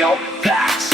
Radio Pax.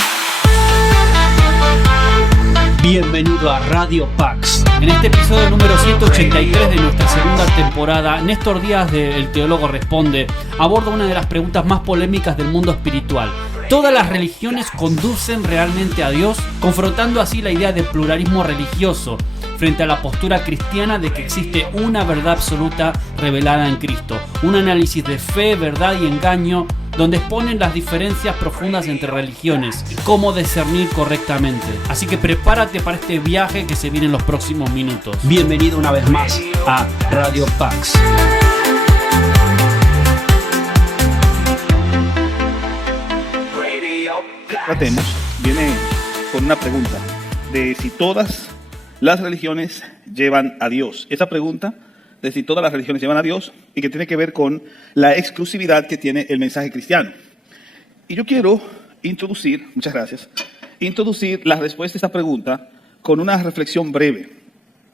Bienvenido a Radio Pax. En este episodio número 183 de nuestra segunda temporada, Néstor Díaz de El Teólogo Responde aborda una de las preguntas más polémicas del mundo espiritual. ¿Todas las religiones conducen realmente a Dios? Confrontando así la idea de pluralismo religioso frente a la postura cristiana de que existe una verdad absoluta revelada en Cristo. Un análisis de fe, verdad y engaño, donde exponen las diferencias profundas entre religiones y cómo discernir correctamente. Así que prepárate para este viaje que se viene en los próximos minutos. Bienvenido una vez más a Radio Pax. Tratemos, viene con una pregunta de si todas las religiones llevan a Dios. Esa pregunta de si todas las religiones llevan a Dios y que tiene que ver con la exclusividad que tiene el mensaje cristiano. Y yo quiero introducir la respuesta a esta pregunta con una reflexión breve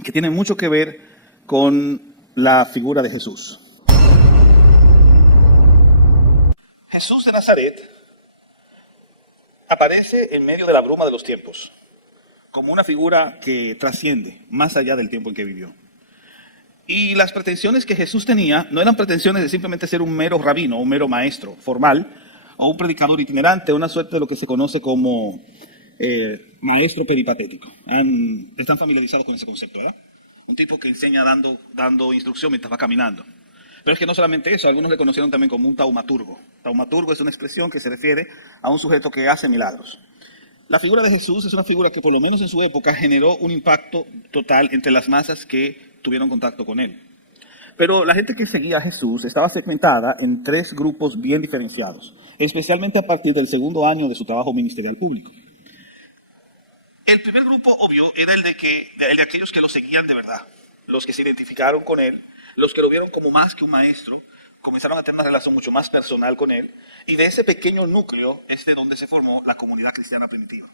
que tiene mucho que ver con la figura de Jesús. Jesús de Nazaret aparece en medio de la bruma de los tiempos, como una figura que trasciende más allá del tiempo en que vivió. Y las pretensiones que Jesús tenía no eran pretensiones de simplemente ser un mero rabino, un mero maestro formal, o un predicador itinerante, una suerte de lo que se conoce como maestro peripatético. Están familiarizados con ese concepto, ¿verdad? Un tipo que enseña dando instrucción mientras va caminando. Pero es que no solamente eso, algunos le conocieron también como un taumaturgo. Taumaturgo es una expresión que se refiere a un sujeto que hace milagros. La figura de Jesús es una figura que por lo menos en su época generó un impacto total entre las masas que tuvieron contacto con él. Pero la gente que seguía a Jesús estaba segmentada en tres grupos bien diferenciados, especialmente a partir del segundo año de su trabajo ministerial público. El primer grupo, obvio, era el de aquellos que lo seguían de verdad, los que se identificaron con él, los que lo vieron como más que un maestro, comenzaron a tener una relación mucho más personal con él, y de ese pequeño núcleo es de donde se formó la comunidad cristiana primitiva.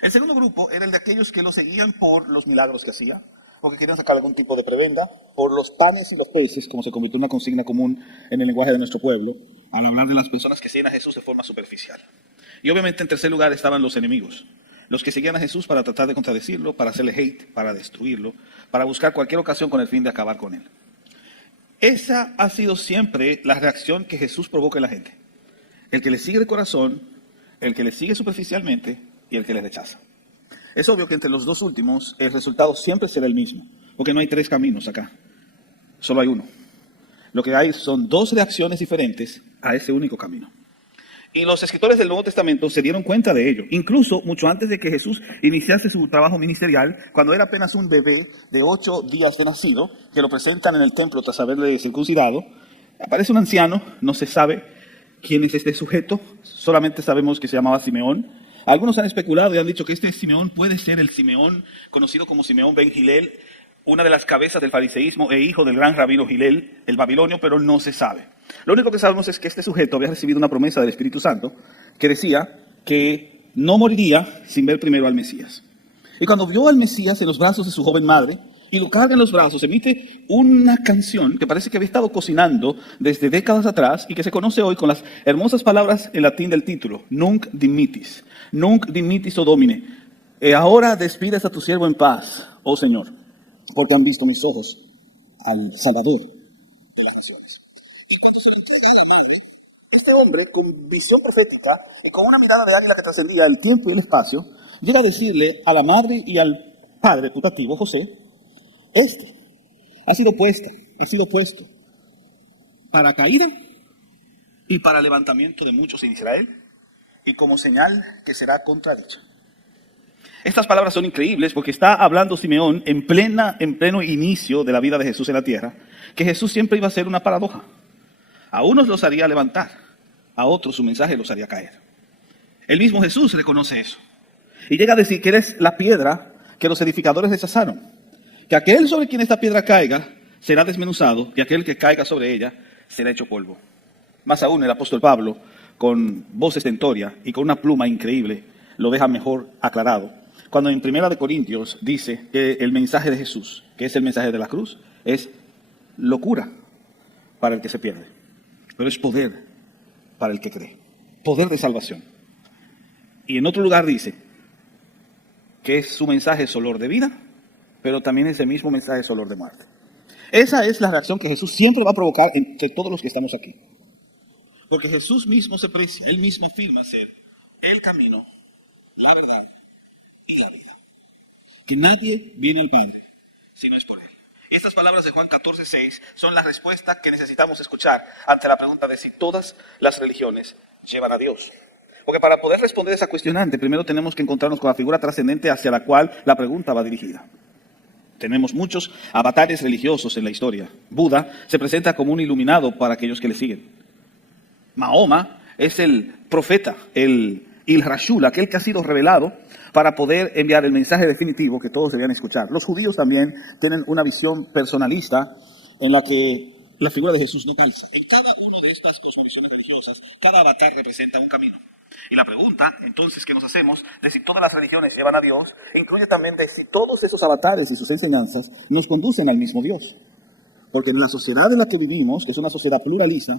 El segundo grupo era el de aquellos que lo seguían por los milagros que hacía, porque querían sacar algún tipo de prebenda, por los panes y los peces, como se convirtió en una consigna común en el lenguaje de nuestro pueblo, al hablar de las personas que siguen a Jesús de forma superficial. Y obviamente en tercer lugar estaban los enemigos, los que seguían a Jesús para tratar de contradecirlo, para hacerle hate, para destruirlo, para buscar cualquier ocasión con el fin de acabar con él. Esa ha sido siempre la reacción que Jesús provoca en la gente. El que le sigue de corazón, el que le sigue superficialmente y el que le rechaza. Es obvio que entre los dos últimos el resultado siempre será el mismo, porque no hay tres caminos acá, solo hay uno. Lo que hay son dos reacciones diferentes a ese único camino. Y los escritores del Nuevo Testamento se dieron cuenta de ello, incluso mucho antes de que Jesús iniciase su trabajo ministerial, cuando era apenas un bebé de 8 días de nacido, que lo presentan en el templo tras haberle circuncidado. Aparece un anciano, no se sabe quién es este sujeto, solamente sabemos que se llamaba Simeón. Algunos han especulado y han dicho que este Simeón puede ser el Simeón conocido como Simeón ben Gilel, una de las cabezas del fariseísmo e hijo del gran rabino Gilel, el babilonio, pero no se sabe. Lo único que sabemos es que este sujeto había recibido una promesa del Espíritu Santo que decía que no moriría sin ver primero al Mesías. Y cuando vio al Mesías en los brazos de su joven madre y lo carga en los brazos, emite una canción que parece que había estado cocinando desde décadas atrás y que se conoce hoy con las hermosas palabras en latín del título, Nunc dimittis o Domine. Ahora despides a tu siervo en paz, oh Señor, porque han visto mis ojos al Salvador de las naciones. Y cuando se lo entrega a la madre, este hombre con visión profética y con una mirada de águila que trascendía el tiempo y el espacio, llega a decirle a la madre y al padre putativo, José, este ha sido puesto para caída y para levantamiento de muchos en Israel y como señal que será contradicha. Estas palabras son increíbles porque está hablando Simeón en pleno inicio de la vida de Jesús en la tierra, que Jesús siempre iba a ser una paradoja. A unos los haría levantar, a otros su mensaje los haría caer. El mismo Jesús reconoce eso. Y llega a decir que eres la piedra que los edificadores rechazaron. Que aquel sobre quien esta piedra caiga será desmenuzado y aquel que caiga sobre ella será hecho polvo. Más aún el apóstol Pablo, con voz estentórea y con una pluma increíble, lo deja mejor aclarado. Cuando en 1 Corintios dice que el mensaje de Jesús, que es el mensaje de la cruz, es locura para el que se pierde, pero es poder para el que cree. Poder de salvación. Y en otro lugar dice que su mensaje es olor de vida, pero también ese mismo mensaje es olor de muerte. Esa es la reacción que Jesús siempre va a provocar entre todos los que estamos aquí. Porque Jesús mismo se precia, Él mismo afirma ser el camino, la verdad y la vida. Que nadie viene al Padre si no es por Él. Y estas palabras de Juan 14:6 son la respuesta que necesitamos escuchar ante la pregunta de si todas las religiones llevan a Dios. Porque para poder responder esa cuestionante, primero tenemos que encontrarnos con la figura trascendente hacia la cual la pregunta va dirigida. Tenemos muchos avatares religiosos en la historia. Buda se presenta como un iluminado para aquellos que le siguen. Mahoma es el profeta, el Rasul, aquel que ha sido revelado para poder enviar el mensaje definitivo que todos debían escuchar. Los judíos también tienen una visión personalista en la que la figura de Jesús no calza. En cada una de estas cosmovisiones religiosas, cada avatar representa un camino. Y la pregunta, entonces, que nos hacemos de si todas las religiones llevan a Dios, incluye también de si todos esos avatares y sus enseñanzas nos conducen al mismo Dios. Porque en la sociedad en la que vivimos, que es una sociedad pluralista,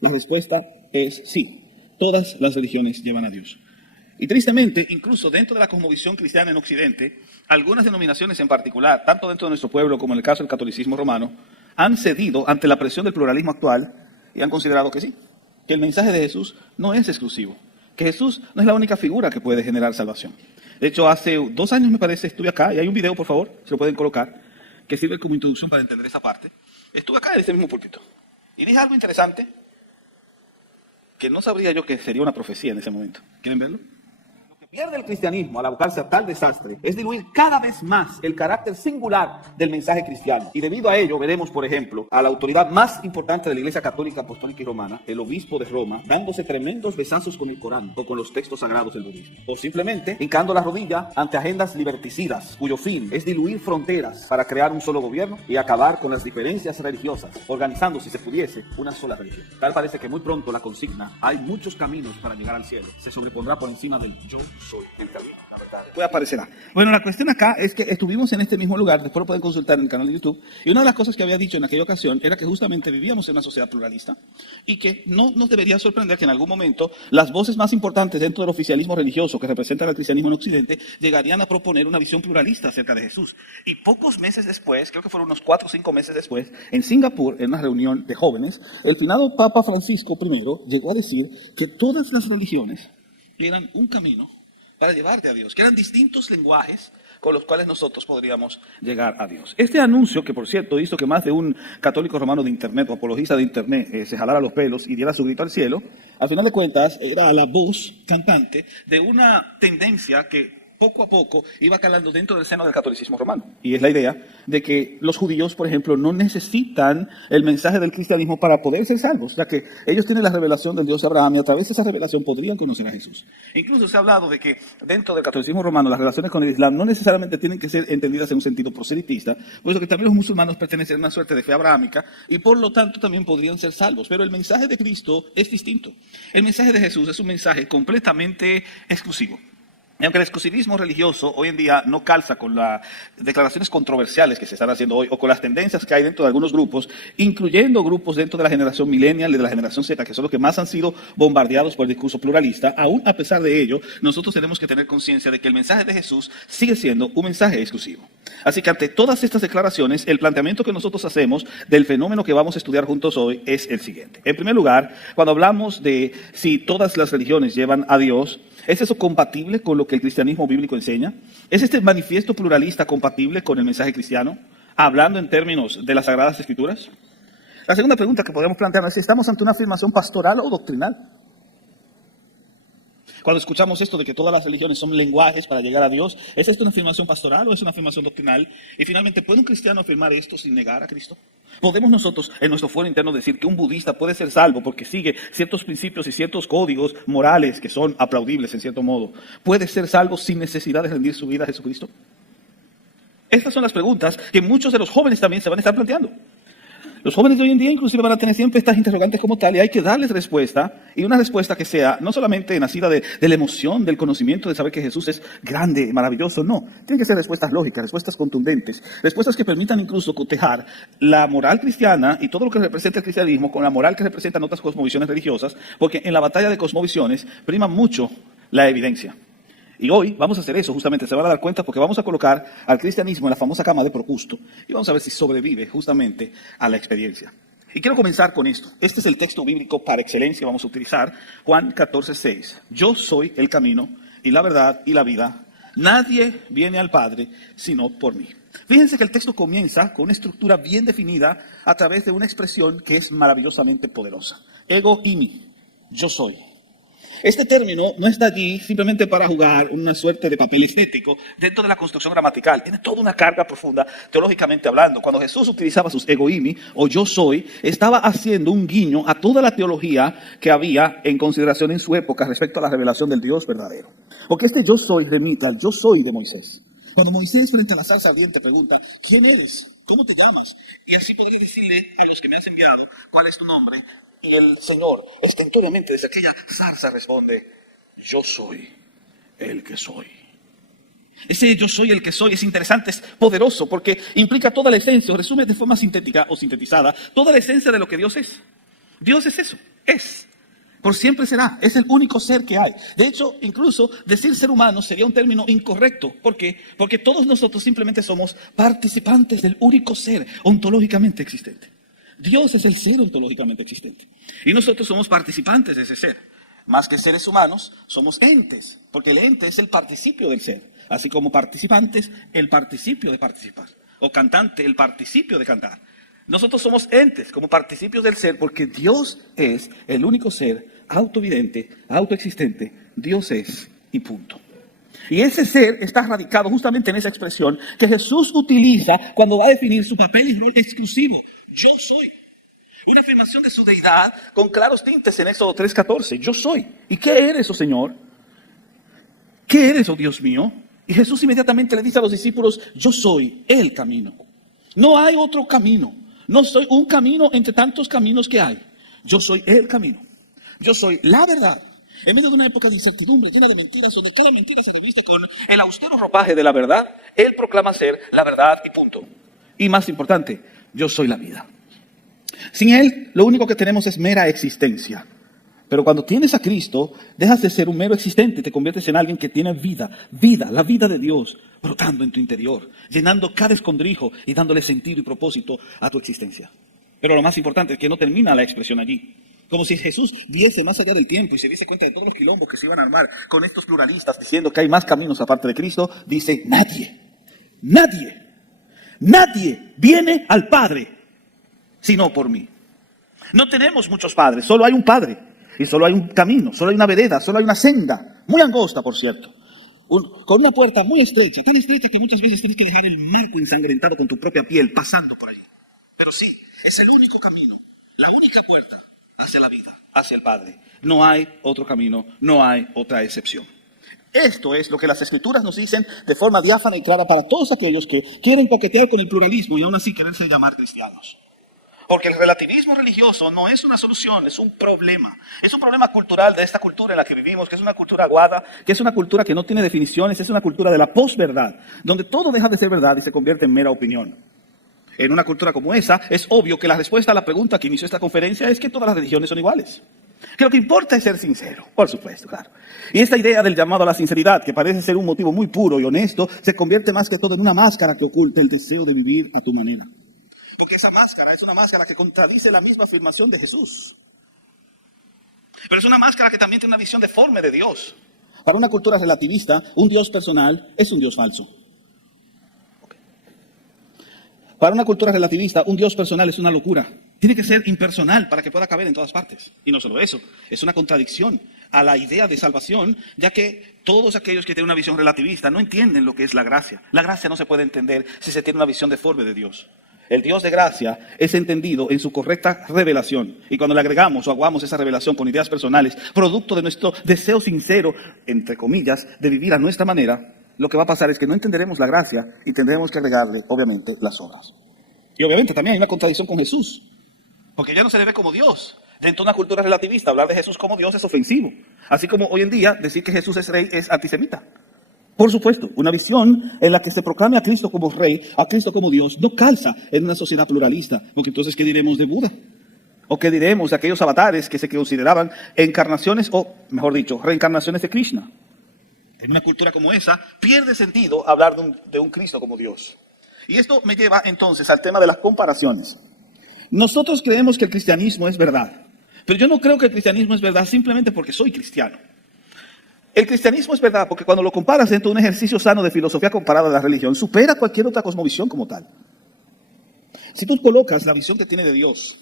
la respuesta es sí, todas las religiones llevan a Dios. Y tristemente, incluso dentro de la cosmovisión cristiana en Occidente, algunas denominaciones en particular, tanto dentro de nuestro pueblo como en el caso del catolicismo romano, han cedido ante la presión del pluralismo actual y han considerado que sí, que el mensaje de Jesús no es exclusivo, que Jesús no es la única figura que puede generar salvación. De hecho, hace 2 años me parece, estuve acá, y hay un video, por favor, se lo pueden colocar, que sirve como introducción para entender esa parte. Estuve acá en este mismo púlpito y dije algo interesante que no sabría yo que sería una profecía en ese momento. ¿Quieren verlo? Pierde el cristianismo al abocarse a tal desastre es diluir cada vez más el carácter singular del mensaje cristiano. Y debido a ello veremos, por ejemplo, a la autoridad más importante de la Iglesia Católica, Apostólica y Romana, el obispo de Roma, dándose tremendos besazos con el Corán o con los textos sagrados del budismo. O simplemente hincando la rodilla ante agendas liberticidas, cuyo fin es diluir fronteras para crear un solo gobierno y acabar con las diferencias religiosas, organizando, si se pudiese, una sola religión. Tal parece que muy pronto la consigna, hay muchos caminos para llegar al cielo, se sobrepondrá por encima del yo soy el camino, la verdad. Después aparecerá. Bueno, la cuestión acá es que estuvimos en este mismo lugar, después lo pueden consultar en el canal de YouTube, y una de las cosas que había dicho en aquella ocasión era que justamente vivíamos en una sociedad pluralista y que no nos debería sorprender que en algún momento las voces más importantes dentro del oficialismo religioso que representa el cristianismo en Occidente llegarían a proponer una visión pluralista acerca de Jesús. Y pocos meses después, creo que fueron unos 4 o 5 meses después, en Singapur, en una reunión de jóvenes, el finado Papa Francisco I llegó a decir que todas las religiones eran un camino para llevarte a Dios, que eran distintos lenguajes con los cuales nosotros podríamos llegar a Dios. Este anuncio, que por cierto hizo que más de un católico romano de Internet o apologista de Internet se jalara los pelos y diera su grito al cielo, al final de cuentas era la voz cantante de una tendencia que poco a poco iba calando dentro del seno del catolicismo romano. Y es la idea de que los judíos, por ejemplo, no necesitan el mensaje del cristianismo para poder ser salvos, ya que ellos tienen la revelación del Dios de Abraham y a través de esa revelación podrían conocer a Jesús. Incluso se ha hablado de que dentro del catolicismo romano las relaciones con el Islam no necesariamente tienen que ser entendidas en un sentido proselitista, puesto que también los musulmanes pertenecen a una suerte de fe abrahámica y por lo tanto también podrían ser salvos. Pero el mensaje de Cristo es distinto. El mensaje de Jesús es un mensaje completamente exclusivo. Y aunque el exclusivismo religioso hoy en día no calza con las declaraciones controversiales que se están haciendo hoy o con las tendencias que hay dentro de algunos grupos, incluyendo grupos dentro de la generación millennial y de la generación Z, que son los que más han sido bombardeados por el discurso pluralista, aún a pesar de ello, nosotros tenemos que tener conciencia de que el mensaje de Jesús sigue siendo un mensaje exclusivo. Así que ante todas estas declaraciones, el planteamiento que nosotros hacemos del fenómeno que vamos a estudiar juntos hoy es el siguiente. En primer lugar, cuando hablamos de si todas las religiones llevan a Dios, ¿es eso compatible con lo que el cristianismo bíblico enseña? ¿Es este manifiesto pluralista compatible con el mensaje cristiano, hablando en términos de las Sagradas Escrituras? La segunda pregunta que podemos plantearnos es si estamos ante una afirmación pastoral o doctrinal. Cuando escuchamos esto de que todas las religiones son lenguajes para llegar a Dios, ¿es esto una afirmación pastoral o es una afirmación doctrinal? Y finalmente, ¿puede un cristiano afirmar esto sin negar a Cristo? ¿Podemos nosotros en nuestro fuero interno decir que un budista puede ser salvo porque sigue ciertos principios y ciertos códigos morales que son aplaudibles en cierto modo? ¿Puede ser salvo sin necesidad de rendir su vida a Jesucristo? Estas son las preguntas que muchos de los jóvenes también se van a estar planteando. Los jóvenes de hoy en día inclusive van a tener siempre estas interrogantes como tal y hay que darles respuesta, y una respuesta que sea no solamente nacida de la emoción, del conocimiento, de saber que Jesús es grande, maravilloso, no. Tienen que ser respuestas lógicas, respuestas contundentes, respuestas que permitan incluso cotejar la moral cristiana y todo lo que representa el cristianismo con la moral que representan otras cosmovisiones religiosas, porque en la batalla de cosmovisiones prima mucho la evidencia. Y hoy vamos a hacer eso, justamente, se van a dar cuenta porque vamos a colocar al cristianismo en la famosa cama de Procusto y vamos a ver si sobrevive justamente a la experiencia. Y quiero comenzar con esto. Este es el texto bíblico par excelencia que vamos a utilizar, Juan 14:6. Yo soy el camino y la verdad y la vida. Nadie viene al Padre sino por mí. Fíjense que el texto comienza con una estructura bien definida a través de una expresión que es maravillosamente poderosa. Ego imi, yo soy. Este término no está allí simplemente para jugar una suerte de papel estético dentro de la construcción gramatical. Tiene toda una carga profunda teológicamente hablando. Cuando Jesús utilizaba sus egoimi o yo soy, estaba haciendo un guiño a toda la teología que había en consideración en su época respecto a la revelación del Dios verdadero. Porque este yo soy remite al yo soy de Moisés. Cuando Moisés frente a la zarza ardiente pregunta, ¿quién eres? ¿Cómo te llamas? Y así podré decirle a los que me has enviado cuál es tu nombre. Y el Señor, estentóreamente desde aquella zarza responde, yo soy el que soy. Ese yo soy el que soy es interesante, es poderoso, porque implica toda la esencia, o resume de forma sintética o sintetizada, toda la esencia de lo que Dios es. Dios es eso, es. Por siempre será, es el único ser que hay. De hecho, incluso decir ser humano sería un término incorrecto. ¿Por qué? Porque todos nosotros simplemente somos participantes del único ser ontológicamente existente. Dios es el ser ontológicamente existente. Y nosotros somos participantes de ese ser. Más que seres humanos, somos entes, porque el ente es el participio del ser. Así como participantes, el participio de participar. O cantante, el participio de cantar. Nosotros somos entes como participios del ser, porque Dios es el único ser autoevidente, autoexistente. Dios es y punto. Y ese ser está radicado justamente en esa expresión que Jesús utiliza cuando va a definir su papel y rol exclusivo. Yo soy. Una afirmación de su deidad con claros tintes en Éxodo 3:14. Yo soy. ¿Y qué eres, oh Señor? ¿Qué eres, oh Dios mío? Y Jesús inmediatamente le dice a los discípulos, yo soy el camino. No hay otro camino. No soy un camino entre tantos caminos que hay. Yo soy el camino. Yo soy la verdad. En medio de una época de incertidumbre, llena de mentiras, donde cada mentira se reviste con el austero ropaje de la verdad, Él proclama ser la verdad y punto. Y más importante, yo soy la vida. Sin Él, lo único que tenemos es mera existencia. Pero cuando tienes a Cristo, dejas de ser un mero existente y te conviertes en alguien que tiene vida, la vida de Dios, brotando en tu interior, llenando cada escondrijo y dándole sentido y propósito a tu existencia. Pero lo más importante es que no termina la expresión allí. Como si Jesús viese más allá del tiempo y se diese cuenta de todos los quilombos que se iban a armar con estos pluralistas diciendo que hay más caminos aparte de Cristo, dice, nadie viene al Padre sino por mí. No tenemos muchos padres, solo hay un Padre. Y solo hay un camino, solo hay una vereda, solo hay una senda, muy angosta, por cierto, con una puerta muy estrecha, tan estrecha que muchas veces tienes que dejar el marco ensangrentado con tu propia piel pasando por allí. Pero sí, es el único camino, la única puerta hacia la vida, hacia el Padre. No hay otro camino, no hay otra excepción. Esto es lo que las Escrituras nos dicen de forma diáfana y clara para todos aquellos que quieren coquetear con el pluralismo y aún así quererse llamar cristianos. Porque el relativismo religioso no es una solución, es un problema. Es un problema cultural de esta cultura en la que vivimos, que es una cultura aguada, que es una cultura que no tiene definiciones, es una cultura de la posverdad, donde todo deja de ser verdad y se convierte en mera opinión. En una cultura como esa, es obvio que la respuesta a la pregunta que inició esta conferencia es que todas las religiones son iguales. Que lo que importa es ser sincero, por supuesto, claro. Y esta idea del llamado a la sinceridad, que parece ser un motivo muy puro y honesto, se convierte más que todo en una máscara que oculta el deseo de vivir a tu manera. Porque esa máscara es una máscara que contradice la misma afirmación de Jesús. Pero es una máscara que también tiene una visión deforme de Dios. Para una cultura relativista, un Dios personal es un Dios falso. Para una cultura relativista, un Dios personal es una locura. Tiene que ser impersonal para que pueda caber en todas partes. Y no solo eso, es una contradicción a la idea de salvación, ya que todos aquellos que tienen una visión relativista no entienden lo que es la gracia. La gracia no se puede entender si se tiene una visión deforme de Dios. El Dios de gracia es entendido en su correcta revelación. Y cuando le agregamos o aguamos esa revelación con ideas personales, producto de nuestro deseo sincero, entre comillas, de vivir a nuestra manera, lo que va a pasar es que no entenderemos la gracia y tendremos que agregarle, obviamente, las obras. Y obviamente también hay una contradicción con Jesús, porque ya no se le ve como Dios. Dentro de una cultura relativista, hablar de Jesús como Dios es ofensivo. Así como hoy en día decir que Jesús es rey es antisemita. Por supuesto, una visión en la que se proclame a Cristo como rey, a Cristo como Dios, no calza en una sociedad pluralista. Porque entonces, ¿qué diremos de Buda? ¿O qué diremos de aquellos avatares que se consideraban encarnaciones, o mejor dicho, reencarnaciones de Krishna? En una cultura como esa, pierde sentido hablar de un Cristo como Dios. Y esto me lleva entonces al tema de las comparaciones. Nosotros creemos que el cristianismo es verdad, pero yo no creo que el cristianismo es verdad simplemente porque soy cristiano. El cristianismo es verdad porque cuando lo comparas dentro de un ejercicio sano de filosofía comparada a la religión, supera cualquier otra cosmovisión como tal. Si tú colocas la visión que tiene de Dios,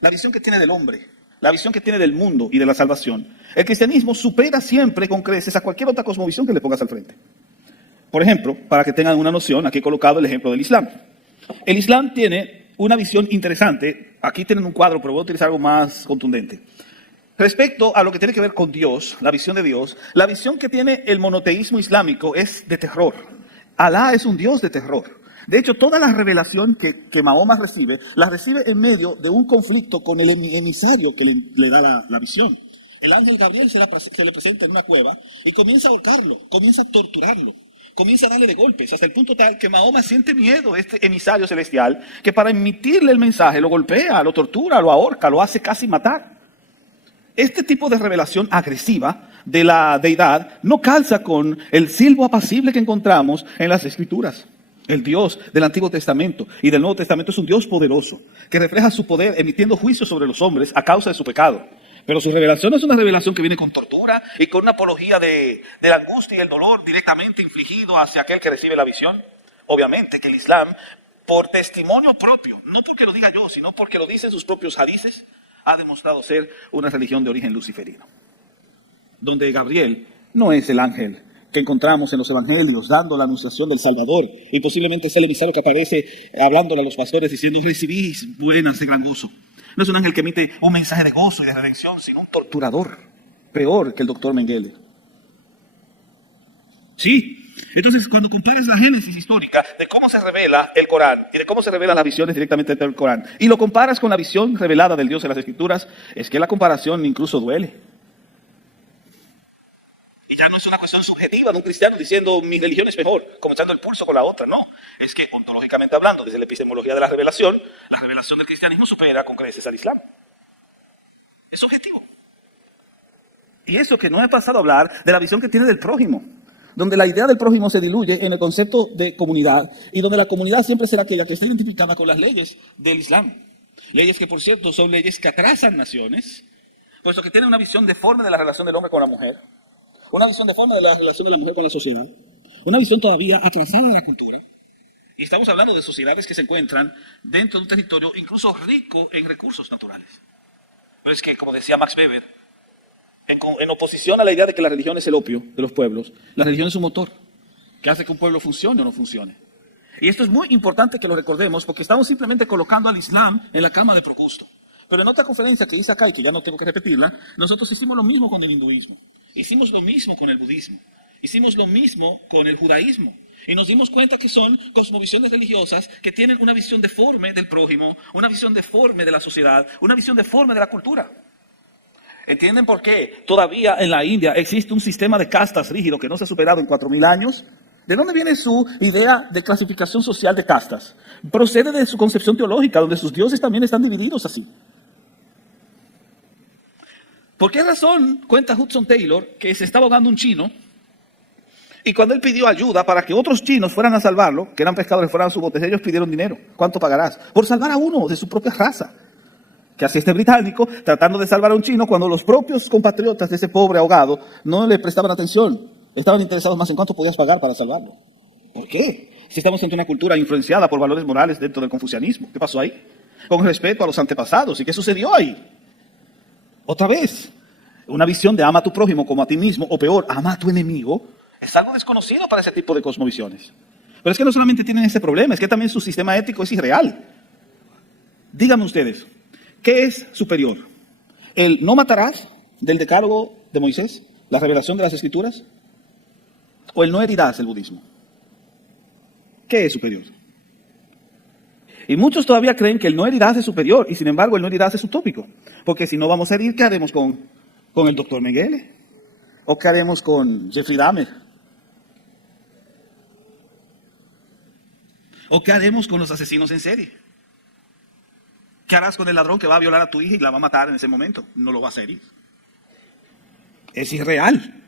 la visión que tiene del hombre, la visión que tiene del mundo y de la salvación, el cristianismo supera siempre con creces a cualquier otra cosmovisión que le pongas al frente. Por ejemplo, para que tengan una noción, aquí he colocado el ejemplo del Islam. El Islam tiene una visión interesante, aquí tienen un cuadro, pero voy a utilizar algo más contundente. Respecto a lo que tiene que ver con Dios, la visión de Dios, la visión que tiene el monoteísmo islámico es de terror. Alá es un Dios de terror. De hecho, toda la revelación que Mahoma recibe, la recibe en medio de un conflicto con el emisario que le da la visión. El ángel Gabriel se le presenta en una cueva y comienza a ahorcarlo, comienza a torturarlo, comienza a darle de golpes, hasta el punto tal que Mahoma siente miedo de este emisario celestial, que para emitirle el mensaje lo golpea, lo tortura, lo ahorca, lo hace casi matar. Este tipo de revelación agresiva de la deidad no calza con el silbo apacible que encontramos en las Escrituras. El Dios del Antiguo Testamento y del Nuevo Testamento es un Dios poderoso, que refleja su poder emitiendo juicios sobre los hombres a causa de su pecado. Pero su revelación no es una revelación que viene con tortura y con una apología de la angustia y el dolor directamente infligido hacia aquel que recibe la visión. Obviamente que el Islam, por testimonio propio, no porque lo diga yo, sino porque lo dicen sus propios hadices, ha demostrado ser una religión de origen luciferino, donde Gabriel no es el ángel que encontramos en los evangelios dando la anunciación del Salvador, y posiblemente es el emisario que aparece hablándole a los pastores diciendo: recibís buenas de gran gozo. No es un ángel que emite un mensaje de gozo y de redención, sino un torturador, peor que el doctor Mengele. Sí. Entonces, cuando comparas la génesis histórica de cómo se revela el Corán y de cómo se revelan las visiones directamente del Corán, y lo comparas con la visión revelada del Dios en las Escrituras, es que la comparación incluso duele. Y ya no es una cuestión subjetiva de un cristiano diciendo mi religión es mejor, como echando el pulso con la otra, no. Es que ontológicamente hablando, desde la epistemología de la revelación del cristianismo supera con creces al Islam. Es objetivo. Y eso que no he pasado a hablar de la visión que tiene del prójimo, donde la idea del prójimo se diluye en el concepto de comunidad, y donde la comunidad siempre será aquella que está identificada con las leyes del Islam. Leyes que, por cierto, son leyes que atrasan naciones, puesto que tienen una visión deforme de la relación del hombre con la mujer, una visión deforme de la relación de la mujer con la sociedad, una visión todavía atrasada de la cultura. Y estamos hablando de sociedades que se encuentran dentro de un territorio incluso rico en recursos naturales. Pero es que, como decía Max Weber, en oposición a la idea de que la religión es el opio de los pueblos, la religión es un motor que hace que un pueblo funcione o no funcione. Y esto es muy importante que lo recordemos, porque estamos simplemente colocando al Islam en la cama de Procusto. Pero en otra conferencia que hice acá, y que ya no tengo que repetirla, nosotros hicimos lo mismo con el hinduismo, hicimos lo mismo con el budismo, hicimos lo mismo con el judaísmo. Y nos dimos cuenta que son cosmovisiones religiosas que tienen una visión deforme del prójimo, una visión deforme de la sociedad, una visión deforme de la cultura. ¿Entienden por qué todavía en la India existe un sistema de castas rígido que no se ha superado en 4000 años? ¿De dónde viene su idea de clasificación social de castas? Procede de su concepción teológica, donde sus dioses también están divididos así. ¿Por qué razón cuenta Hudson Taylor que se estaba ahogando un chino? Y cuando él pidió ayuda para que otros chinos fueran a salvarlo, que eran pescadores, fueran a su bote, ellos pidieron dinero. ¿Cuánto pagarás? Por salvar a uno de su propia raza. Que así este británico, tratando de salvar a un chino, cuando los propios compatriotas de ese pobre ahogado no le prestaban atención, estaban interesados más en cuánto podías pagar para salvarlo. ¿Por qué? Si estamos ante una cultura influenciada por valores morales dentro del confucianismo. ¿Qué pasó ahí? Con respeto a los antepasados. ¿Y qué sucedió ahí? Otra vez, una visión de ama a tu prójimo como a ti mismo, o peor, ama a tu enemigo, es algo desconocido para ese tipo de cosmovisiones. Pero es que no solamente tienen ese problema, es que también su sistema ético es irreal. Díganme ustedes, ¿qué es superior? ¿El no matarás del decálogo de Moisés, la revelación de las Escrituras? ¿O el no herirás del budismo? ¿Qué es superior? Y muchos todavía creen que el no herirás es superior, y sin embargo el no herirás es utópico. Porque si no vamos a herir, ¿qué haremos con el doctor Mengele? ¿O qué haremos con Jeffrey Dahmer? ¿O qué haremos con los asesinos en serie? ¿Qué harás con el ladrón que va a violar a tu hija y la va a matar en ese momento? No lo vas a herir. Es irreal.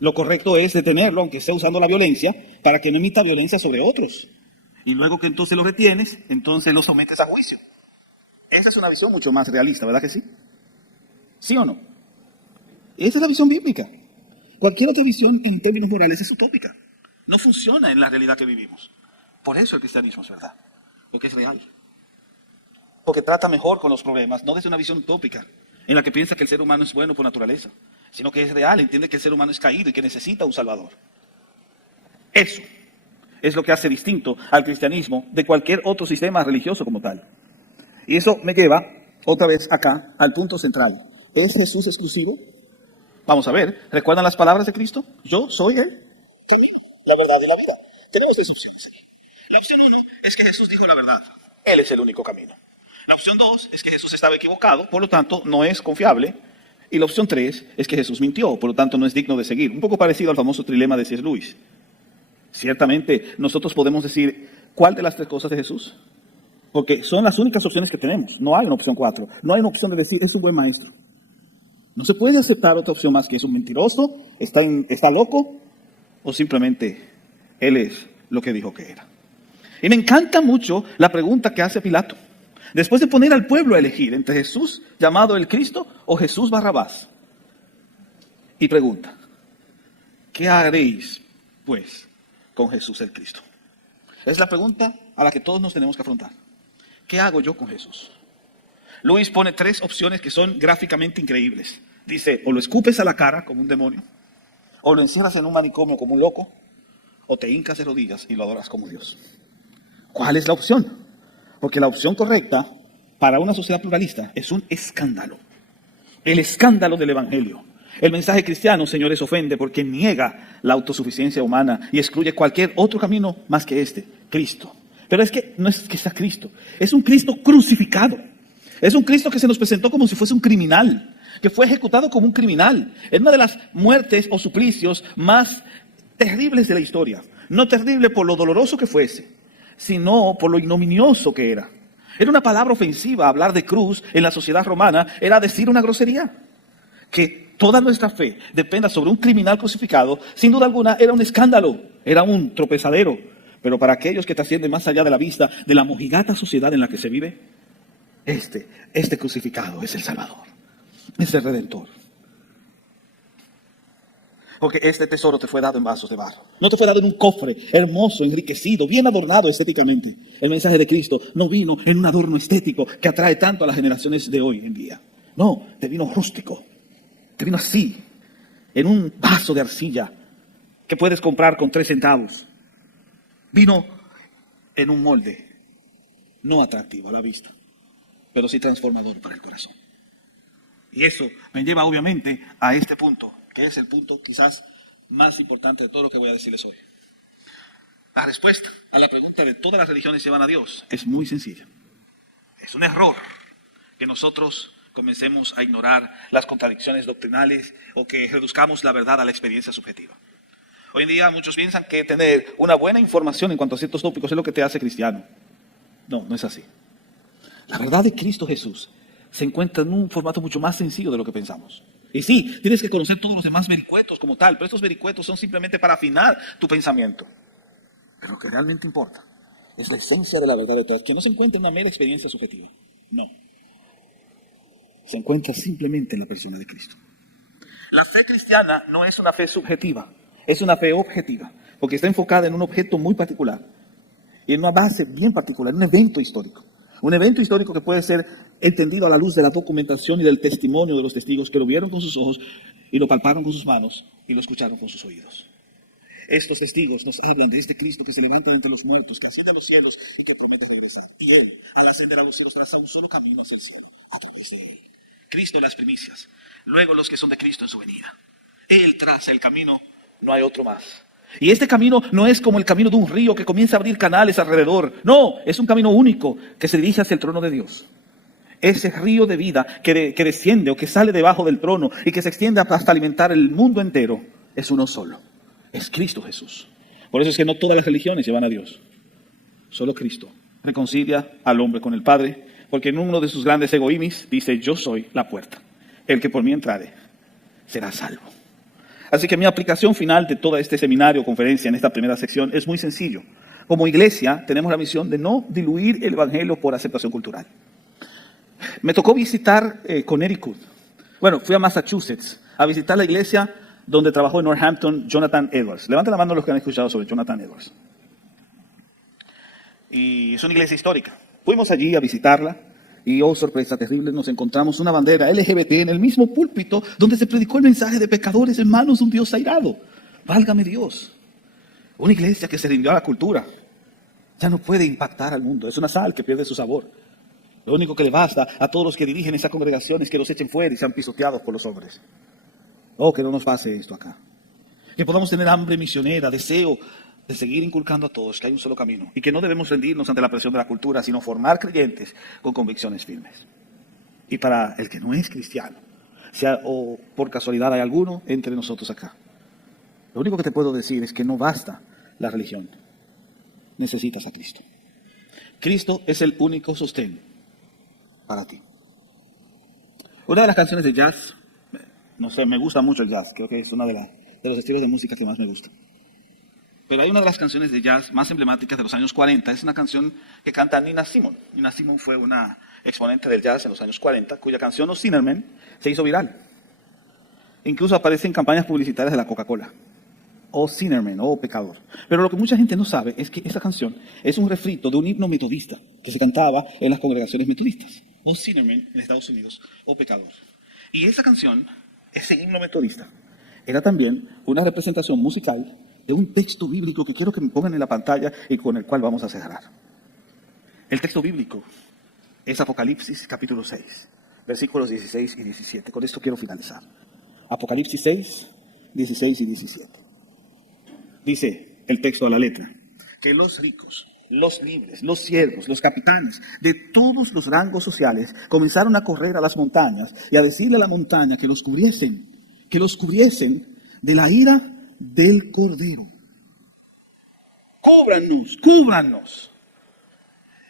Lo correcto es detenerlo, aunque esté usando la violencia, para que no emita violencia sobre otros. Y luego que entonces lo retienes, entonces lo sometes a juicio. Esa es una visión mucho más realista, ¿verdad que sí? ¿Sí o no? Esa es la visión bíblica. Cualquier otra visión en términos morales es utópica. No funciona en la realidad que vivimos. Por eso el cristianismo es verdad, porque es real. Porque trata mejor con los problemas, no desde una visión utópica, en la que piensa que el ser humano es bueno por naturaleza, sino que es real, entiende que el ser humano es caído y que necesita un salvador. Eso es lo que hace distinto al cristianismo de cualquier otro sistema religioso como tal. Y eso me lleva otra vez acá al punto central. ¿Es Jesús exclusivo? Vamos a ver, ¿recuerdan las palabras de Cristo? Yo soy el camino, la verdad y la vida. Tenemos tres opciones aquí. La opción 1 es que Jesús dijo la verdad. Él es el único camino. La opción 2 es que Jesús estaba equivocado, por lo tanto no es confiable. Y la opción 3 es que Jesús mintió, por lo tanto no es digno de seguir. Un poco parecido al famoso trilema de C.S. Lewis. Ciertamente nosotros podemos decir cuál de las tres cosas de Jesús, porque son las únicas opciones que tenemos. No hay una opción 4. No hay una opción de decir es un buen maestro. No se puede aceptar otra opción más que es un mentiroso, está loco, o simplemente él es lo que dijo que era. Y me encanta mucho la pregunta que hace Pilato. Después de poner al pueblo a elegir entre Jesús, llamado el Cristo, o Jesús Barrabás. Y pregunta, ¿qué haréis, pues, con Jesús el Cristo? Es la pregunta a la que todos nos tenemos que afrontar. ¿Qué hago yo con Jesús? Luis pone tres opciones que son gráficamente increíbles. Dice, o lo escupes a la cara como un demonio, o lo encierras en un manicomio como un loco, o te hincas de rodillas y lo adoras como Dios. ¿Cuál es la opción? Porque la opción correcta para una sociedad pluralista es un escándalo. El escándalo del Evangelio. El mensaje cristiano, señores, ofende porque niega la autosuficiencia humana y excluye cualquier otro camino más que este, Cristo. Pero es que no es que sea Cristo, es un Cristo crucificado. Es un Cristo que se nos presentó como si fuese un criminal, que fue ejecutado como un criminal. Es una de las muertes o suplicios más terribles de la historia. No terrible por lo doloroso que fuese, sino por lo ignominioso que era. Era una palabra ofensiva. Hablar de cruz en la sociedad romana era decir una grosería. Que toda nuestra fe dependa sobre un criminal crucificado, sin duda alguna era un escándalo, era un tropezadero. Pero para aquellos que trascienden más allá de la vista de la mojigata sociedad en la que se vive, este crucificado es el Salvador, es el Redentor. Porque este tesoro te fue dado en vasos de barro. No te fue dado en un cofre hermoso, enriquecido, bien adornado estéticamente. El mensaje de Cristo no vino en un adorno estético que atrae tanto a las generaciones de hoy en día. No, te vino rústico. Te vino así, en un vaso de arcilla que puedes comprar con 3 centavos. Vino en un molde no atractivo a la vista, pero sí transformador para el corazón. Y eso me lleva obviamente a este punto, que es el punto quizás más importante de todo lo que voy a decirles hoy. La respuesta a la pregunta de todas las religiones llevan a Dios es muy sencilla. Es un error que nosotros comencemos a ignorar las contradicciones doctrinales o que reduzcamos la verdad a la experiencia subjetiva. Hoy en día muchos piensan que tener una buena información en cuanto a ciertos tópicos es lo que te hace cristiano. No, no es así. La verdad de Cristo Jesús se encuentra en un formato mucho más sencillo de lo que pensamos. Y sí, tienes que conocer todos los demás vericuetos como tal, pero estos vericuetos son simplemente para afinar tu pensamiento. Pero lo que realmente importa es la esencia de la verdad detrás, que no se encuentra en una mera experiencia subjetiva. No. Se encuentra simplemente en la persona de Cristo. La fe cristiana no es una fe subjetiva, es una fe objetiva, porque está enfocada en un objeto muy particular y en una base bien particular, un evento histórico. Un evento histórico que puede ser entendido a la luz de la documentación y del testimonio de los testigos que lo vieron con sus ojos y lo palparon con sus manos y lo escucharon con sus oídos. Estos testigos nos hablan de este Cristo que se levanta de entre los muertos, que asciende a los cielos y que promete regresar. Y Él, al ascender a los cielos, traza un solo camino hacia el cielo, a través de Él. Cristo las primicias, luego los que son de Cristo en su venida. Él traza el camino, no hay otro más. Y este camino no es como el camino de un río que comienza a abrir canales alrededor. No, es un camino único que se dirige hacia el trono de Dios. Ese río de vida que desciende o que sale debajo del trono y que se extiende hasta alimentar el mundo entero es uno solo. Es Cristo Jesús. Por eso es que no todas las religiones llevan a Dios. Solo Cristo reconcilia al hombre con el Padre, porque en uno de sus grandes egoísmos dice: yo soy la puerta. El que por mí entrare será salvo. Así que mi aplicación final de todo este seminario o conferencia en esta primera sección es muy sencillo. Como iglesia tenemos la misión de no diluir el evangelio por aceptación cultural. Me tocó visitar Connecticut. Bueno, fui a Massachusetts a visitar la iglesia donde trabajó en Northampton Jonathan Edwards. Levanten la mano los que han escuchado sobre Jonathan Edwards. Y es una iglesia histórica. Fuimos allí a visitarla y, oh sorpresa terrible, nos encontramos una bandera LGBT en el mismo púlpito donde se predicó el mensaje de pecadores en manos de un Dios airado. Válgame Dios. Una iglesia que se rindió a la cultura ya no puede impactar al mundo. Es una sal que pierde su sabor. Lo único que le basta a todos los que dirigen esa congregación es que los echen fuera y sean pisoteados por los hombres. Oh, que no nos pase esto acá. Que podamos tener hambre misionera, deseo de seguir inculcando a todos que hay un solo camino y que no debemos rendirnos ante la presión de la cultura, sino formar creyentes con convicciones firmes. Y para el que no es cristiano, sea o por casualidad hay alguno entre nosotros acá, lo único que te puedo decir es que no basta la religión. Necesitas a Cristo. Cristo es el único sostén para ti. Una de las canciones de jazz, no sé, me gusta mucho el jazz, creo que es uno de los estilos de música que más me gusta. Pero hay una de las canciones de jazz más emblemáticas de los años 40, es una canción que canta Nina Simone. Nina Simone fue una exponente del jazz en los años 40, cuya canción, O Sinner Man, se hizo viral. Incluso aparece en campañas publicitarias de la Coca-Cola. Oh Sinner Man, oh pecador. Pero lo que mucha gente no sabe es que esa canción es un refrito de un himno metodista que se cantaba en las congregaciones metodistas. Oh Sinner Man, en Estados Unidos, oh pecador. Y esa canción, ese himno metodista, era también una representación musical de un texto bíblico que quiero que me pongan en la pantalla y con el cual vamos a cerrar. El texto bíblico es Apocalipsis capítulo 6, versículos 16 y 17. Con esto quiero finalizar. Apocalipsis 6, 16 y 17. Dice el texto a la letra, que los ricos, los libres, los siervos, los capitanes de todos los rangos sociales comenzaron a correr a las montañas y a decirle a la montaña que los cubriesen de la ira del Cordero. Cúbranos, cúbranos.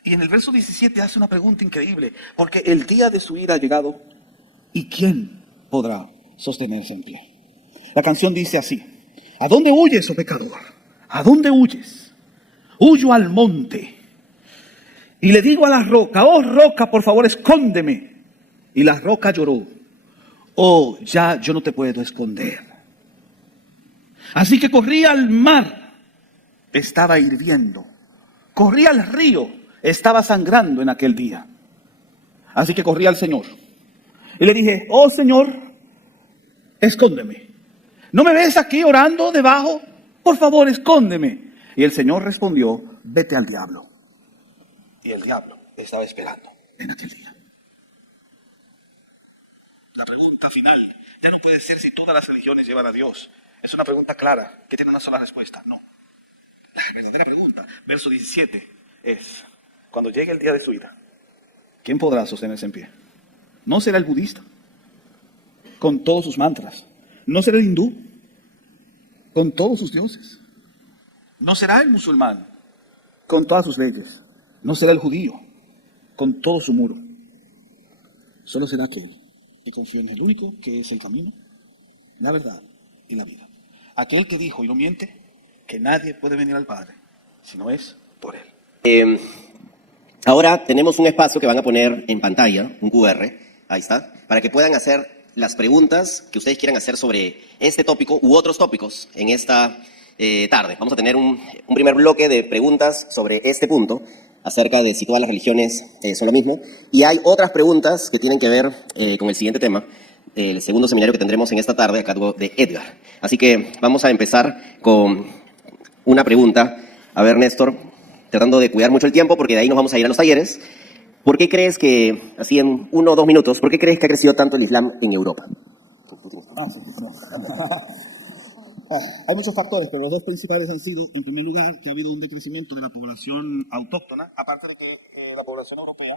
Y en el verso 17 hace una pregunta increíble, porque el día de su ira ha llegado, ¿y quién podrá sostenerse en pie? La canción dice así: ¿a dónde huyes, oh pecador? ¿A dónde huyes? Huyo al monte. Y le digo a la roca, oh roca, por favor, escóndeme. Y la roca lloró, oh, ya yo no te puedo esconder. Así que corrí al mar, estaba hirviendo. Corrí al río, estaba sangrando en aquel día. Así que corrí al Señor. Y le dije, oh Señor, escóndeme. ¿No me ves aquí orando debajo? Por favor, escóndeme. Y el Señor respondió, vete al diablo. Y el diablo estaba esperando en aquel día. La pregunta final ya no puede ser si todas las religiones llevan a Dios. Es una pregunta clara, que tiene una sola respuesta. No. La verdadera pregunta, verso 17, es, cuando llegue el día de su ira, ¿quién podrá sostenerse en pie? ¿No será el budista, con todos sus mantras? ¿No será el hindú, con todos sus dioses? ¿No será el musulmán, con todas sus leyes? ¿No será el judío, con todo su muro? Solo será aquel que confía en el único que es el camino, la verdad y la vida. Aquel que dijo y no miente, que nadie puede venir al Padre si no es por Él. Ahora tenemos un espacio que van a poner en pantalla, un QR, ahí está, para que puedan hacer las preguntas que ustedes quieran hacer sobre este tópico u otros tópicos en esta tarde. Vamos a tener un primer bloque de preguntas sobre este punto, acerca de si todas las religiones son lo mismo. Y hay otras preguntas que tienen que ver con el siguiente tema, el segundo seminario que tendremos en esta tarde a cargo de Edgar. Así que vamos a empezar con una pregunta. A ver, Néstor, tratando de cuidar mucho el tiempo porque de ahí nos vamos a ir a los talleres. ¿Por qué crees que, así en 1 o 2 minutos, por qué crees que ha crecido tanto el Islam en Europa? Hay muchos factores, pero los dos principales han sido, en primer lugar, que ha habido un decrecimiento de la población autóctona, aparte de que la población europea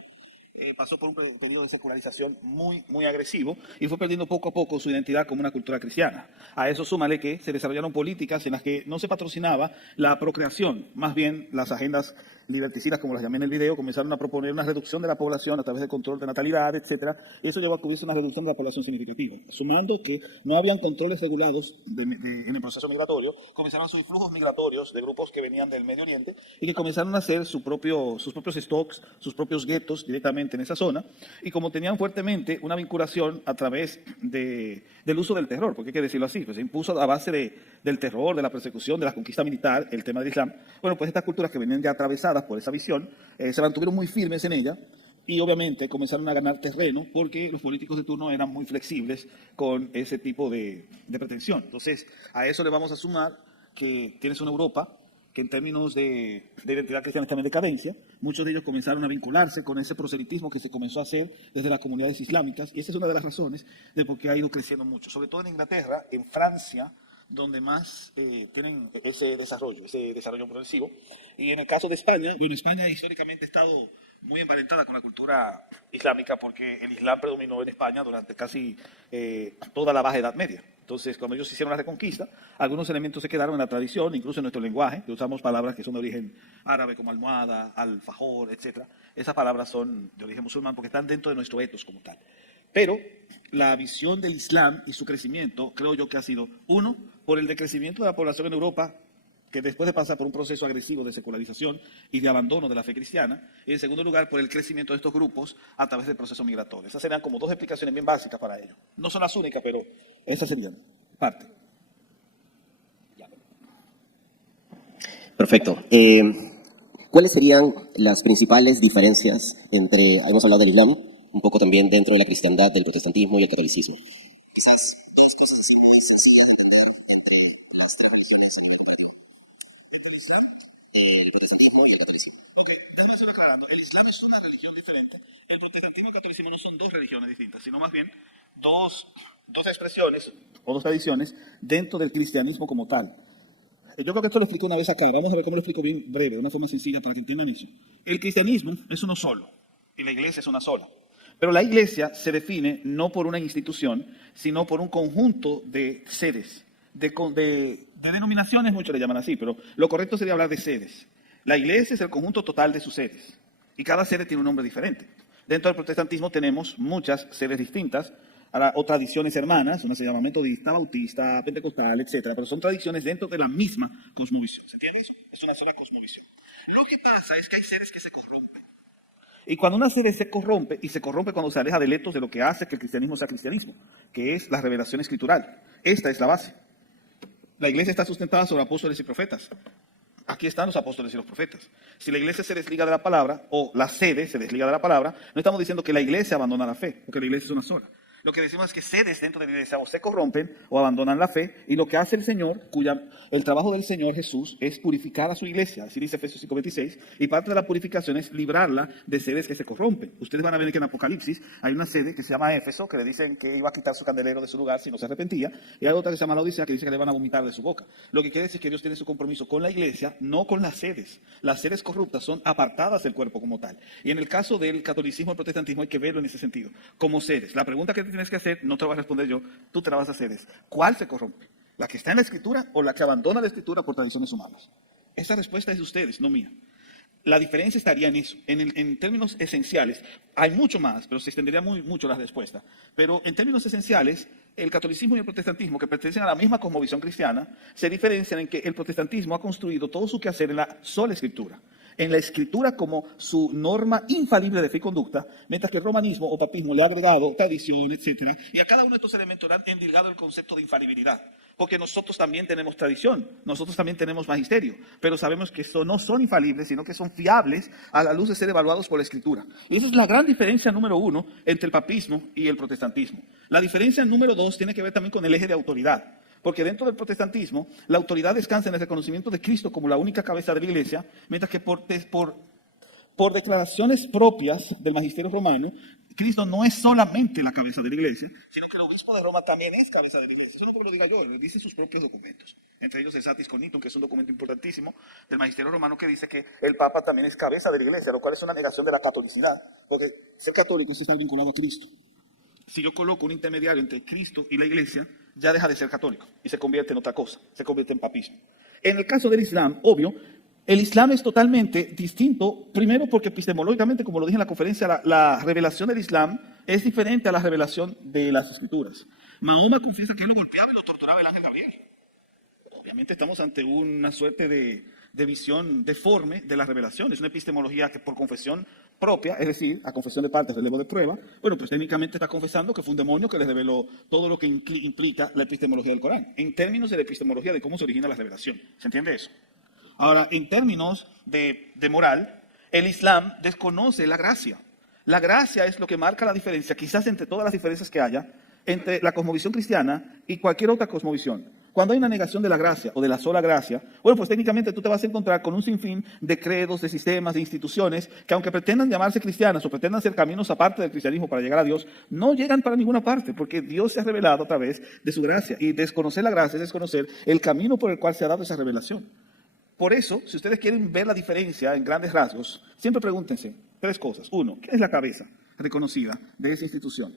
pasó por un periodo de secularización muy agresivo y fue perdiendo poco a poco su identidad como una cultura cristiana. A eso súmale que se desarrollaron políticas en las que no se patrocinaba la procreación, más bien las agendas liberticidas, como las llamé en el video, comenzaron a proponer una reducción de la población a través del control de natalidad, etcétera, y eso llevó a que hubiese una reducción de la población significativa. Sumando que no habían controles regulados en el proceso migratorio, comenzaron a subir flujos migratorios de grupos que venían del Medio Oriente y que comenzaron a hacer sus propios stocks, sus propios guetos directamente en esa zona, y como tenían fuertemente una vinculación a través del uso del terror, porque hay que decirlo así, pues se impuso a base del terror, de la persecución, de la conquista militar, el tema del Islam. Bueno, pues estas culturas que venían ya atravesadas por esa visión, se mantuvieron muy firmes en ella y obviamente comenzaron a ganar terreno porque los políticos de turno eran muy flexibles con ese tipo de pretensión. Entonces, a eso le vamos a sumar que tienes una Europa que en términos de identidad cristiana está en decadencia. Muchos de ellos comenzaron a vincularse con ese proselitismo que se comenzó a hacer desde las comunidades islámicas, y esa es una de las razones de por qué ha ido creciendo mucho, sobre todo en Inglaterra, en Francia, donde más tienen ese desarrollo progresivo. Y en el caso de España, bueno, España históricamente ha estado muy emparentada con la cultura islámica porque el Islam predominó en España durante casi toda la Baja Edad Media. Entonces, cuando ellos hicieron la reconquista, algunos elementos se quedaron en la tradición, incluso en nuestro lenguaje, que usamos palabras que son de origen árabe como almohada, alfajor, etc. Esas palabras son de origen musulmán porque están dentro de nuestro etos como tal. Pero la visión del Islam y su crecimiento, creo yo que ha sido, uno, por el decrecimiento de la población en Europa, que después de pasar por un proceso agresivo de secularización y de abandono de la fe cristiana, y en segundo lugar, por el crecimiento de estos grupos a través del proceso migratorio. Esas serían como dos explicaciones bien básicas para ello. No son las únicas, pero esas serían parte. Perfecto. ¿Cuáles serían las principales diferencias entre, hemos hablado del Islam, un poco también dentro de la cristiandad, del protestantismo y el catolicismo? Quizás las cosas más sencillas entre las tres religiones a nivel de paradigma. ¿Entre el Islam? El protestantismo y el catolicismo. Ok, déjame hacer aclarando. El Islam es una religión diferente. El protestantismo y el catolicismo no son dos religiones distintas, sino más bien dos expresiones o dos tradiciones dentro del cristianismo como tal. Yo creo que esto lo explico una vez acá. Vamos a ver cómo lo explico bien breve, de una forma sencilla para que entiendan eso. El cristianismo es uno solo y la iglesia es una sola. Pero la iglesia se define no por una institución, sino por un conjunto de sedes, de denominaciones, muchos le llaman así, pero lo correcto sería hablar de sedes. La iglesia es el conjunto total de sus sedes y cada sede tiene un nombre diferente. Dentro del protestantismo tenemos muchas sedes distintas o tradiciones hermanas, una se llama metodista, bautista, pentecostal, etcétera, pero son tradiciones dentro de la misma cosmovisión. ¿Se entiende eso? Es una sola cosmovisión. Lo que pasa es que hay sedes que se corrompen. Y cuando una sede se corrompe, y se corrompe cuando se aleja del etos de lo que hace que el cristianismo sea cristianismo, que es la revelación escritural. Esta es la base. La iglesia está sustentada sobre apóstoles y profetas. Aquí están los apóstoles y los profetas. Si la iglesia se desliga de la palabra, o la sede se desliga de la palabra, no estamos diciendo que la iglesia abandona la fe, porque la iglesia es una sola. Lo que decimos es que sedes dentro de la iglesia o se corrompen o abandonan la fe, y lo que hace el Señor, el trabajo del Señor Jesús es purificar a su iglesia, así dice Efesios 5:26, y parte de la purificación es librarla de sedes que se corrompen. Ustedes van a ver que en Apocalipsis hay una sede que se llama Éfeso, que le dicen que iba a quitar su candelero de su lugar si no se arrepentía, y hay otra que se llama Laodicea, que dice que le van a vomitar de su boca. Lo que quiere decir que Dios tiene su compromiso con la iglesia, no con las sedes. Las sedes corruptas son apartadas del cuerpo como tal. Y en el caso del catolicismo y el protestantismo hay que verlo en ese sentido, como sedes. La pregunta que tienes que hacer, no te la voy a responder yo, tú te la vas a hacer es, ¿cuál se corrompe? ¿La que está en la escritura o la que abandona la escritura por tradiciones humanas? Esa respuesta es de ustedes, no mía. La diferencia estaría en eso. En términos esenciales, hay mucho más, pero se extendería mucho la respuesta. Pero en términos esenciales, el catolicismo y el protestantismo, que pertenecen a la misma cosmovisión cristiana, se diferencian en que el protestantismo ha construido todo su quehacer en la sola escritura, en la escritura como su norma infalible de fe y conducta, mientras que el romanismo o papismo le ha agregado tradición, etc. Y a cada uno de estos elementos le han endilgado el concepto de infalibilidad, porque nosotros también tenemos tradición, nosotros también tenemos magisterio, pero sabemos que no son infalibles, sino que son fiables a la luz de ser evaluados por la escritura. Y esa es la gran diferencia número uno entre el papismo y el protestantismo. La diferencia número dos tiene que ver también con el eje de autoridad. Porque dentro del protestantismo, la autoridad descansa en el reconocimiento de Cristo como la única cabeza de la iglesia, mientras que por por declaraciones propias del magisterio romano, Cristo no es solamente la cabeza de la iglesia, sino que el obispo de Roma también es cabeza de la iglesia. Eso no porque lo diga yo, lo dice sus propios documentos. Entre ellos el Satis Cognitum, que es un documento importantísimo del magisterio romano que dice que el Papa también es cabeza de la iglesia, lo cual es una negación de la catolicidad, porque ser católico es estar vinculado a Cristo. Si yo coloco un intermediario entre Cristo y la iglesia, ya deja de ser católico y se convierte en otra cosa, se convierte en papismo. En el caso del Islam, obvio, el Islam es totalmente distinto, primero porque epistemológicamente, como lo dije en la conferencia, la revelación del Islam es diferente a la revelación de las Escrituras. Mahoma confiesa que él lo golpeaba y lo torturaba el ángel Gabriel. Obviamente estamos ante una suerte de visión deforme de la revelación. Es una epistemología que por confesión propia, es decir, a confesión de parte, relevo de prueba, bueno, pues técnicamente está confesando que fue un demonio que le reveló todo lo que implica la epistemología del Corán, en términos de la epistemología de cómo se origina la revelación. ¿Se entiende eso? Ahora, en términos de moral, el Islam desconoce la gracia. La gracia es lo que marca la diferencia, quizás entre todas las diferencias que haya, entre la cosmovisión cristiana y cualquier otra cosmovisión. Cuando hay una negación de la gracia o de la sola gracia, bueno, pues técnicamente tú te vas a encontrar con un sinfín de credos, de sistemas, de instituciones, que aunque pretendan llamarse cristianas o pretendan ser caminos aparte del cristianismo para llegar a Dios, no llegan para ninguna parte, porque Dios se ha revelado a través de su gracia. Y desconocer la gracia es desconocer el camino por el cual se ha dado esa revelación. Por eso, si ustedes quieren ver la diferencia en grandes rasgos, siempre pregúntense 3 cosas. 1, ¿quién es la cabeza reconocida de esa institución?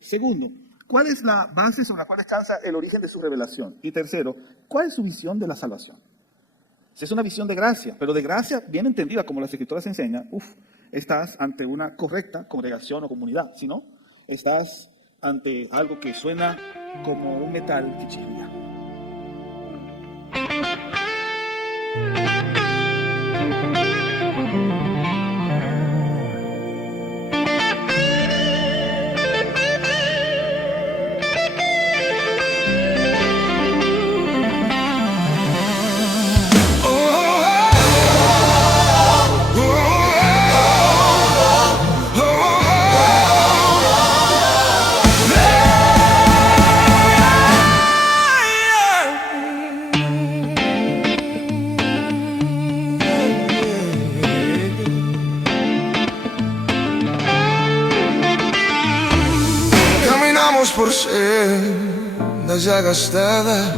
Segundo, ¿cuál es la base sobre la cual descansa el origen de su revelación? Y tercero, ¿cuál es su visión de la salvación? Si es una visión de gracia, pero de gracia bien entendida como las Escrituras enseñan, estás ante una correcta congregación o comunidad. Si no, estás ante algo que suena como un metal que chilla. Por sendas ya gastadas,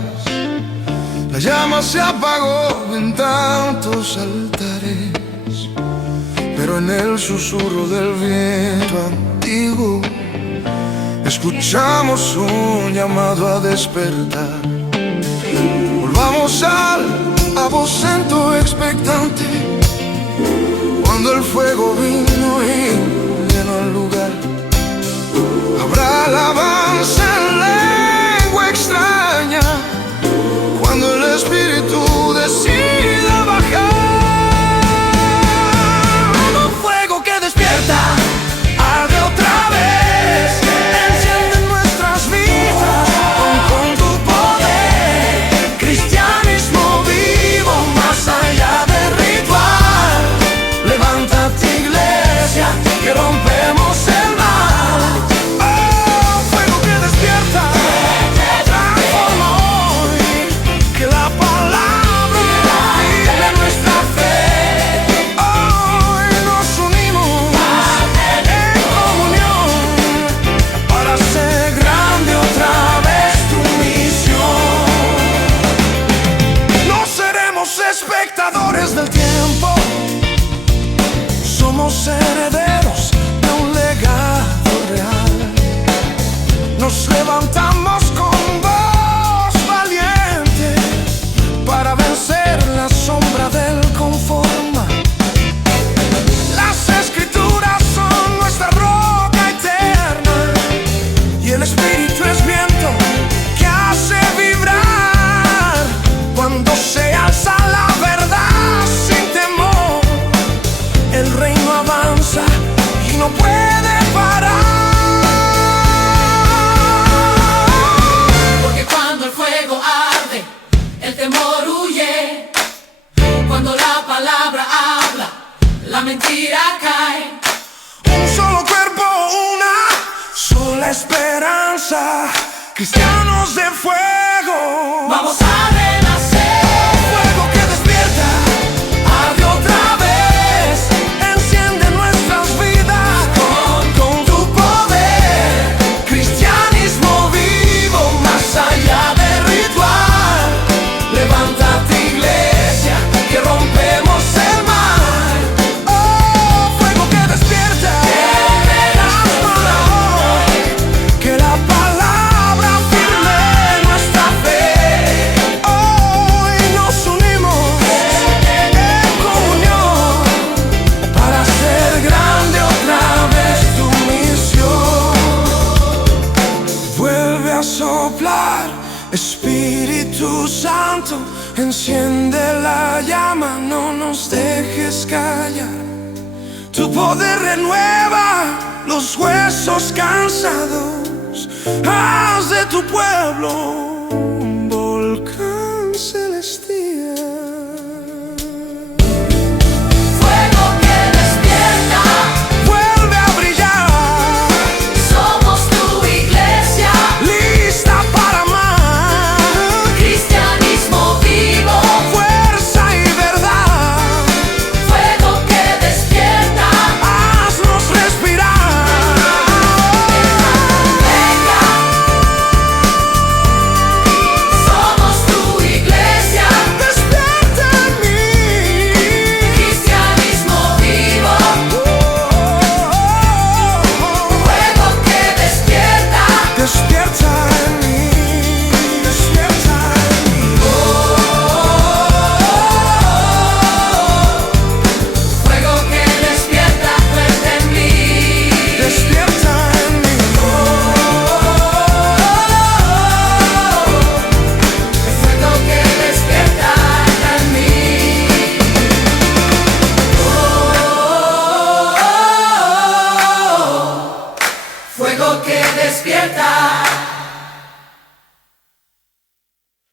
la llama se apagó en tantos altares, pero en el susurro del viento antiguo escuchamos un llamado a despertar. Volvamos al aposento expectante, cuando el fuego vino y llenó el lugar. Habrá alabanza en lengua extraña cuando el Espíritu decida bajar. Como fuego que despierta, arde otra vez, enciende nuestras vidas con tu poder. Cristianismo vivo, más allá del ritual. Levántate, iglesia, que rompemos el mal. Del tiempo, somos herederos de un legado real. Nos levantamos con voz valiente para vencer la sombra del conforma. Las Escrituras son nuestra roca eterna y el Espíritu es viento que hace vibrar cuando se alza la verdad. El reino avanza y no puede parar. Porque cuando el fuego arde, el temor huye. Cuando la palabra habla, la mentira cae. Un solo cuerpo, una sola esperanza. Cristianos de fuego, vamos a renacer. Fuego que despierta, arde otra vez. Santo, enciende la llama, no nos dejes callar. Tu poder renueva los huesos cansados. Haz de tu pueblo un volcán celestial. Fuego que despierta, Vuelve a brillar, somos tu iglesia, lista para amar. cristianismo vivo. Fuerza y verdad, Fuego que despierta, haznos respirar. venga. Somos tu iglesia, Despierta en mí. cristianismo vivo. Fuego que despierta, Despierta en mí. Despierta en mí. fuego que despierta fuerte en mí. Despierta en mí. Fuego que despierta en mí. Fuego que despierta